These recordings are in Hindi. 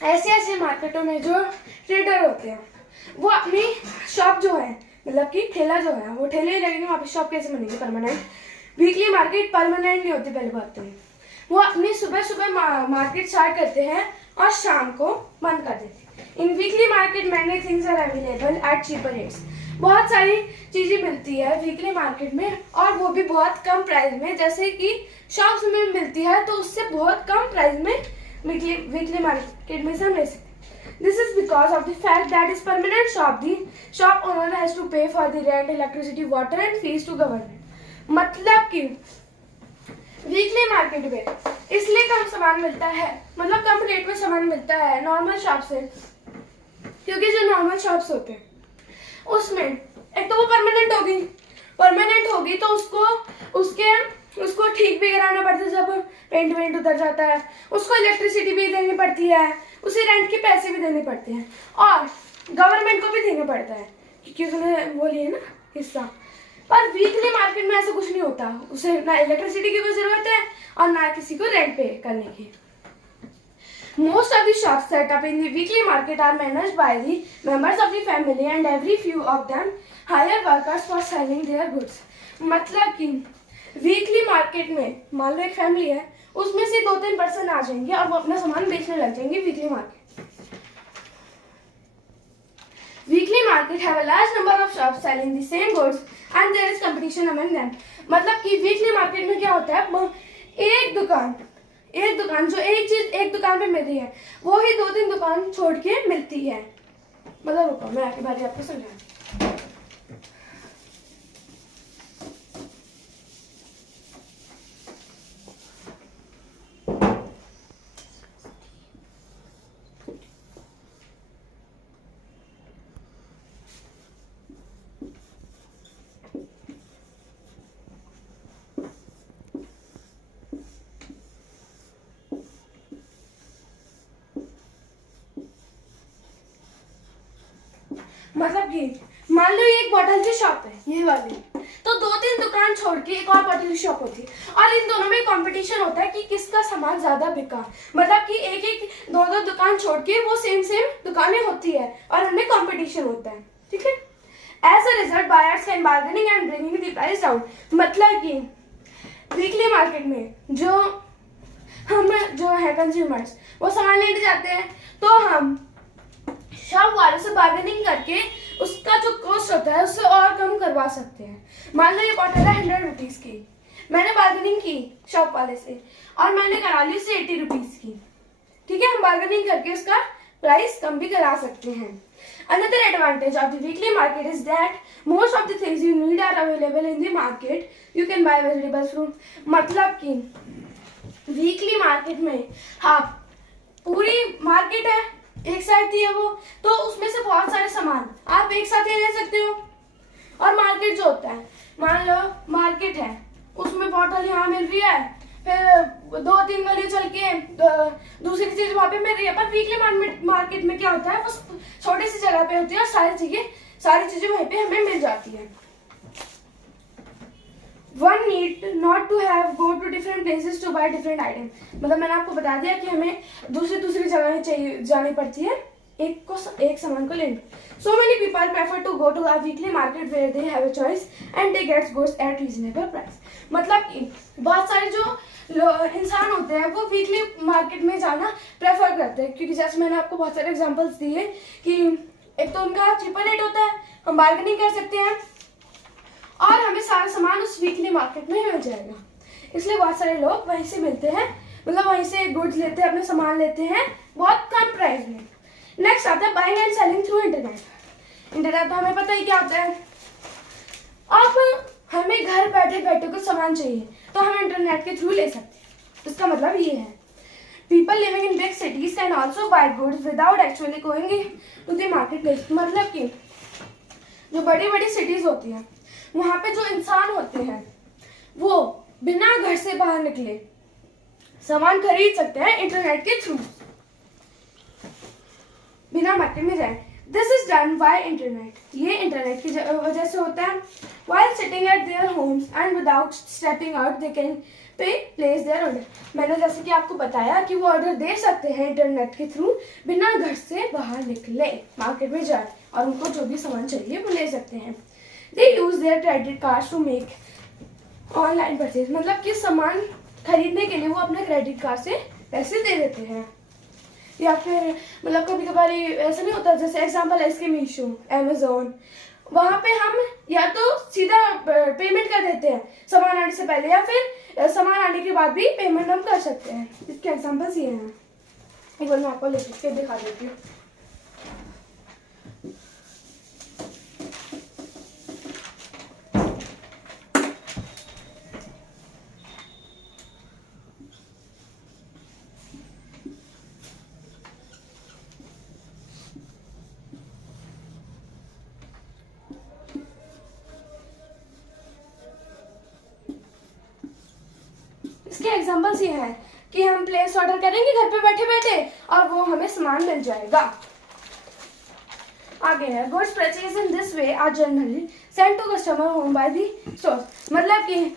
ऐसे ऐसे मार्केटों में जो ट्रेडर होते हैं वो अपनी शॉप जो है, मतलब कि ठेला जो है, वो ठेले ही लगेंगे, वहाँ पे शॉप कैसे बनेगी परमानेंट। वीकली मार्केट परमानेंट नहीं होती, पहले बात तो वो अपनी सुबह सुबह मार्केट स्टार्ट करते हैं और शाम को बंद कर देते हैं। In weekly market many things are available at cheaper rates. बहुत सारी चीज़ें मिलती है वीकली मार्केट में, और वो भी बहुत कम प्राइस में, जैसे कि शॉप्स में मिलती है तो उससे बहुत कम प्राइस में वीकली मार्केट में से हम ले सकते हैं। This is because of the fact that is permanent shop, the shop owner has to pay for the rent, electricity, water and fees to government. मतलब कि वीकली मार्केट में इसलिए कम सामान मिलता है, मतलब कम रेट में सामान मिलता है नॉर्मल शॉप से, क्योंकि जो नॉर्मल शॉप्स होते हैं उसमें एक तो वो परमानेंट होगी तो उसको ठीक भी कराना पड़ता है, जब पेंट वेंट उतर जाता है उसको इलेक्ट्रिसिटी भी देनी पड़ती है, उसे रेंट के पैसे भी देने पड़ते हैं, और गवर्नमेंट को भी देना पड़ता है क्योंकि उसने वो लिए ना हिस्सा। पर वीकली मार्केट में ऐसा कुछ नहीं होता, उसे ना इलेक्ट्रिसिटी की कोई जरूरत है और ना किसी को रेंट पे करने की। Most of the shops set up in the weekly market are managed by the members of the family and every few of them hire workers for selling their goods। मतलब कि वीकली मार्केट में मान लो एक फैमिली है, उसमें से 2-3 पर्सन आ जाएंगे और वो अपना सामान बेचने लग जाएंगे weekly market. Weekly market have a large number of shops selling the same goods and there is competition among them. मतलब कि वीकली मार्केट में क्या होता है, एक दुकान जो एक चीज एक दुकान पे मिल रही है वो ही 2-3 दुकान छोड़ के मिलती है। मतलब रुको मैं आगे बारी आपको समझाऊंगी। मतलब कि मान लो ये एक बॉटल की शॉप है ये वाली, तो 2-3 दुकान छोड़ के एक और बॉटल की शॉप होती है और इन दोनों में कंपटीशन होता है कि किसका सामान ज्यादा बिका। मतलब कि एक 2-2 दुकान छोड़ के वो सेम दुकानें होती है और उनमें कंपटीशन होता है, ठीक है। As a result buyers can bargaining and bringing the price down. मतलब कि वीकली मार्केट में जो है कंज्यूमर्स वो सामान लेने जाते हैं तो हम शॉप वालों से बार्गेनिंग करके उसका जो कॉस्ट होता है उससे और कम करवा सकते हैं। मान लो ये बॉटल है 100 रुपीज की, मैंने बार्गेनिंग की शॉप वाले से और मैंने करा ली उसे 80 रुपीज की, ठीक है। हम बार्गेनिंग करके उसका प्राइस कम भी करा सकते हैं। Another advantage of the weekly market is that most of the things you need are available in the market. You can buy vegetables, fruit। मतलब कि वीकली मार्केट में हाँ पूरी मार्केट है, एक साथ ही है वो, तो उसमें से बहुत सारे सामान आप एक साथ ही ले सकते हो। और मार्केट जो होता है, मान लो मार्केट है उसमें बॉटल यहाँ मिल रही है, फिर 2-3 गली चल के दूसरी चीज वहां पे मिल रही है। पर वीकली मार्केट में क्या होता है, बस छोटी सी जगह पे होती है और सारी चीजें वहीं पे हमें मिल जाती है। One need not to have go to different places to buy different item। मतलब मैंने आपको बता दिया कि हमें दूसरी जगह चाहिए जानी पड़ती है एक सामान को लेने। So many people prefer to go to a weekly market where they have a choice and they get goods at reasonable price। मतलब कि बहुत सारे जो इंसान होते हैं वो वीकली मार्केट में जाना प्रेफर करते हैं, क्योंकि जैसे मैंने आपको बहुत सारे एग्जांपल्स दिए कि एक तो उनका चीपर रेट होता है, हम बार्गेनिंग कर सकते हैं और हमें सारा सामान उस वीकली मार्केट में मिल जाएगा। इसलिए बहुत सारे लोग वहीं से मिलते हैं, मतलब वहीं से गुड्स लेते हैं, अपने सामान लेते हैं बहुत कम प्राइस में। नेक्स्ट आता है buying and selling through internet. Internet तो हमें पता ही क्या होता है। अब हमें घर बैठे बैठे कुछ सामान चाहिए तो हम इंटरनेट के थ्रू ले सकते हैं। इसका मतलब ये है people living in big cities can also buy goods without actually going to the market place. मतलब कि जो बड़ी बड़ी सिटीज होती है वहां पे जो इंसान होते हैं वो बिना घर से बाहर निकले सामान खरीद सकते हैं इंटरनेट के थ्रू, बिना मार्केट में जाए। This is done by internet. ये इंटरनेट की वजह से होता है। While sitting at their homes and without stepping out, they can पे प्लेस देयर ऑर्डर। मैंने जैसे कि आपको बताया कि वो ऑर्डर दे सकते हैं इंटरनेट के थ्रू बिना घर से बाहर निकले, मार्केट में जाए और उनको जो भी सामान चाहिए वो ले सकते हैं। They use their credit card to make online purchase, मतलब कि सामान खरीदने के लिए वो अपने क्रेडिट कार्ड से पैसे दे देते हैं। या फिर मतलब कभी कभार ऐसा नहीं होता, जैसे एग्जांपल है इसके मीशो, अमेजोन, वहां पे हम या तो सीधा पेमेंट कर देते हैं सामान आने से पहले, या फिर सामान आने के बाद भी पेमेंट हम कर सकते हैं। इसके एग्जांपल्स ये हैं, एक बार मैं आपको लिख के दिखा देती हूँ। इसके एग्जांपल्स ये हैं कि हम प्लेस ऑर्डर करेंगे घर पे बैठे बैठे और वो हमें सामान मिल जाएगा। आगे है goods purchase in this way are generally send to customer home by the store, मतलब कि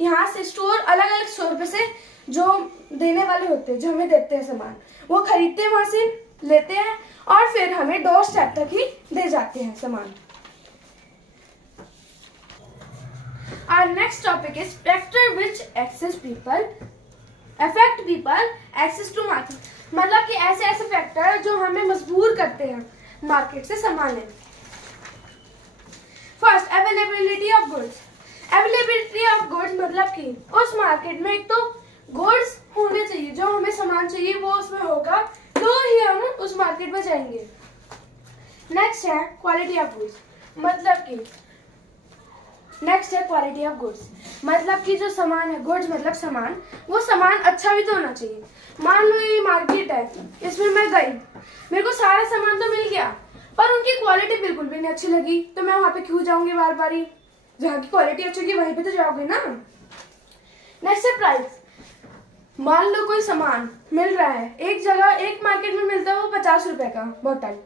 यहाँ से स्टोर अलग अलग स्टोर पे से जो देने वाले होते हैं, जो हमें देते हैं सामान, वो खरीदते हैं, वहां से लेते हैं और फिर हमें डोर स्टेप तक ही दे जाते हैं सामान। Our next topic is factor which affect people access to market, मतलब कि ऐसे ऐसे फैक्टर जो हमें मजबूर करते हैं मार्केट से सामान लेने। First, availability of goods. Availability of goods मतलब कि उस मार्केट में एक तो गुड्स होने चाहिए, जो हमें सामान चाहिए वो उसमें होगा तो ही हम उस मार्केट में जाएंगे। नेक्स्ट है क्वालिटी ऑफ गुड्स, मतलब कि नेक्स्ट है क्वालिटी ऑफ गुड्स, मतलब कि जो सामान है, गुड्स मतलब सामान, वो सामान अच्छा भी तो होना चाहिए। मान लो ये मार्केट है, इसमें मैं गई, मेरे को सारा सामान तो मिल गया पर उनकी क्वालिटी बिल्कुल भी नहीं अच्छी लगी, तो मैं वहां पे क्यों जाऊंगी बार बार ही? जहाँ की क्वालिटी अच्छी होगी वहीं पे तो जाओगे ना। नेक्स्ट है प्राइस। मान लो कोई सामान मिल रहा है एक जगह, एक मार्केट में मिलता है वो 50 रुपए का बोतल,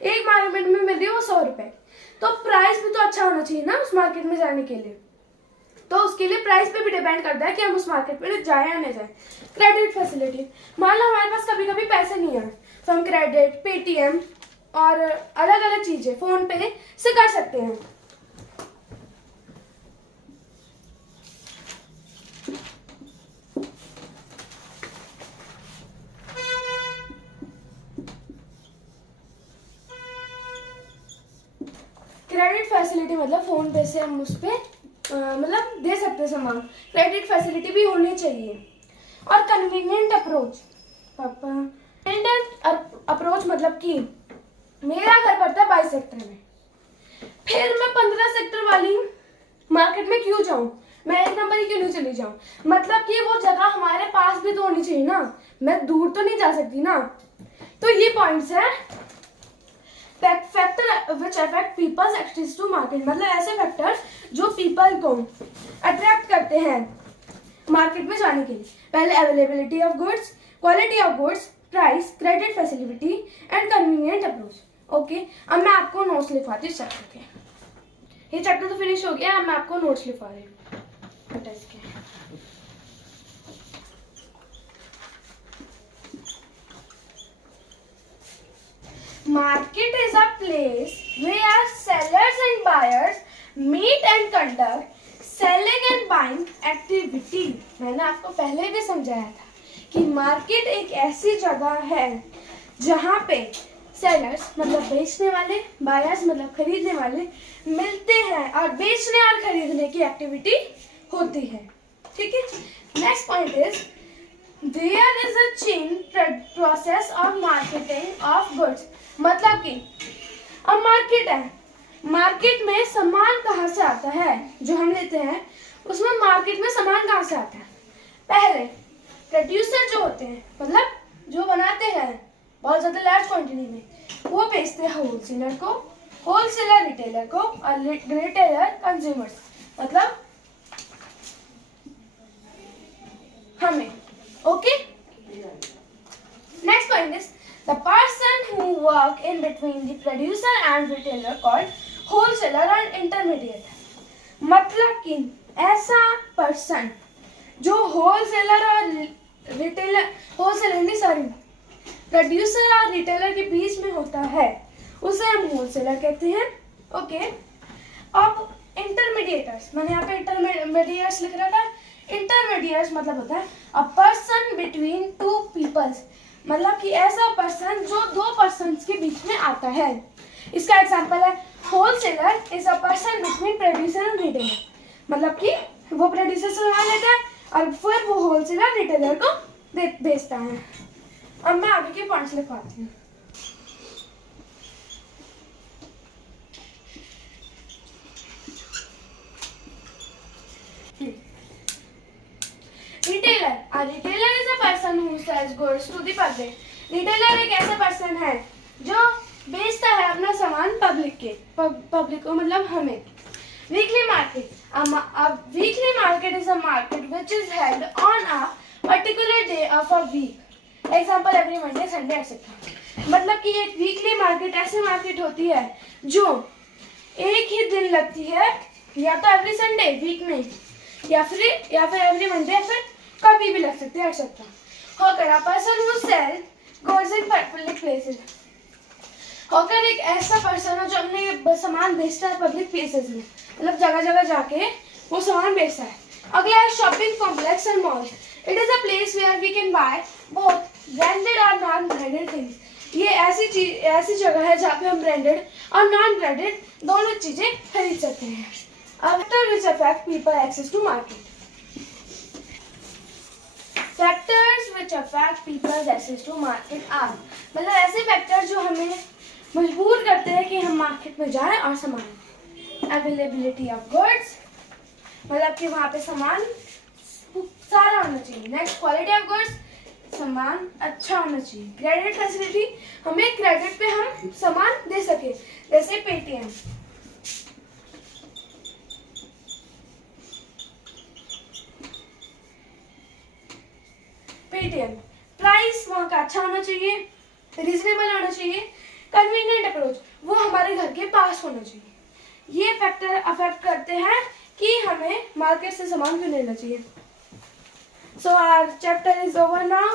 एक मार्केट में मिल रही है वो 100 रुपए, तो प्राइस भी तो अच्छा होना चाहिए ना उस मार्केट में जाने के लिए। तो उसके लिए प्राइस पे भी डिपेंड करता है कि हम उस मार्केट में जाए या नहीं जाए। क्रेडिट फैसिलिटी, मान लो हमारे पास कभी कभी पैसे नहीं है तो हम क्रेडिट, पेटीएम और अलग अलग चीजें फोन पे से कर सकते हैं। क्रेडिट फैसिलिटी मतलब फोन पे से हम उस पे मतलब दे सकते हैं सामान, क्रेडिट फैसिलिटी भी होनी चाहिए। और कन्वीनियंट अप्रोच, अप्रोच मतलब कि मेरा घर पड़ता है 22 सेक्टर में, फिर मैं 15 सेक्टर वाली मार्केट में क्यों जाऊं, मैं एक नंबर ही क्यों नहीं चली जाऊं, मतलब कि वो जगह हमारे पास भी तो होनी चाहिए ना, मैं दूर तो नहीं जा सकती ना। तो ये पॉइंट्स है factor which affect people's access to market, मतलब ऐसे फैक्टर्स जो पीपल को अट्रैक्ट करते हैं मार्केट में जाने के लिए। पहले availability of goods, quality of goods, price, credit facility and convenient approach. Okay, अब मैं आपको नोट्स लिखवाती हूँ चैप्टर के। ये चैप्टर तो फिनिश हो गया, अब मैं आपको नोट्स लिखवा रही हूँ। Market is a place where sellers and buyers meet and conduct selling and buying activity। मैंने आपको पहले भी समझाया था कि मार्केट एक ऐसी जगह है जहाँ पे सेलर्स मतलब बेचने वाले, बायर्स मतलब खरीदने वाले मिलते हैं और बेचने और खरीदने की एक्टिविटी होती है। ठीक है, next point is There is a chain process of marketing of goods, मतलब कि अब मार्केट है, मार्केट में सामान कहाँ से आता है जो हम लेते हैं, उसमें मार्केट में सामान कहाँ से आता है? पहले प्रोड्यूसर जो होते हैं मतलब जो बनाते हैं बहुत ज्यादा लार्ज क्वांटिटी में, वो बेचते हैं होलसेलर को, होलसेलर रिटेलर को और रिटेलर कंज्यूमर्स मतलब हमें। Okay? Next point is the person who work in between the producer and retailer called wholesaler and intermediate, मतलब कि ऐसा पर्सन जो होलसेलर और रिटेलर, होलसेलर नहीं सॉरी, प्रोड्यूसर और रिटेलर के बीच में होता है उसे हम होलसेलर कहते हैं। ओके, अब इंटरमीडिएटर्स, मैंने यहाँ पे इंटरमीडिएट्स लिख रहा था। इंटरमीडिएट्स मतलब होता है a person between two peoples, मतलब कि ऐसा पर्सन जो दो पर्सन्स के बीच में आता है। इसका एग्जांपल है wholesaler is a person between producer and retailer, मतलब कि वो प्रोड्यूसर से सामान लेता है और फिर वो होलसेलर रिटेलर को बेचता है। अब मैं आगे के पॉइंट्स लिखवाती हूँ। Retailer, a retailer is a person who sells goods to the public. Retailer एक ऐसा पर्सन है जो बेचता है अपना सामान पब्लिक को, मतलब हमें। Weekly market, weekly market is a market which is held on a particular day of a week, example every Monday Sunday etcetera. मतलब कि एक वीकली मार्केट ऐसी मार्केट होती है जो एक ही दिन लगती है, या तो एवरी संडे वीक में, या फिर एवरी मंडे, या फिर कभी भी लग सकते हैं etcetera. Hawker, a person who sell goods in public places. Hawker एक ऐसा पर्सन है जो अपने सामान बेचता है पब्लिक प्लेसेस में, मतलब जगह जगह जाके वो सामान बेचता है। अगला है shopping complex and mall. It is a place where we can buy both branded और नॉन ब्रांडेड थिंग्स। ये ऐसी जगह है जहाँ पे हम ब्रांडेड और नॉन ब्रांडेड दोनों चीजें खरीद सकते हैं। Factor which affect people access to market. Factors which affect people access to market are, मतलब ऐसे फैक्टर जो हमें मजबूर करते हैं कि हम मार्केट में जाएं और सामान लें। अवेलेबिलिटी ऑफ गुड्स, मतलब कि वहाँ पे सामान सारा होना चाहिए। नेक्स्ट, क्वालिटी ऑफ गुड्स, सामान अच्छा होना चाहिए। क्रेडिट फैसिलिटी, हमें क्रेडिट पे हम सामान दे सके, जैसे पेटीएम। पेटीएम, प्राइस वहाँ का अच्छा होना चाहिए, रीजनेबल होना चाहिए। कन्वीनियंट अप्रोच, वो हमारे घर के पास होना चाहिए। ये फैक्टर अफेक्ट करते हैं कि हमें मार्केट से सामान क्यों लेना चाहिए। So our chapter is over now.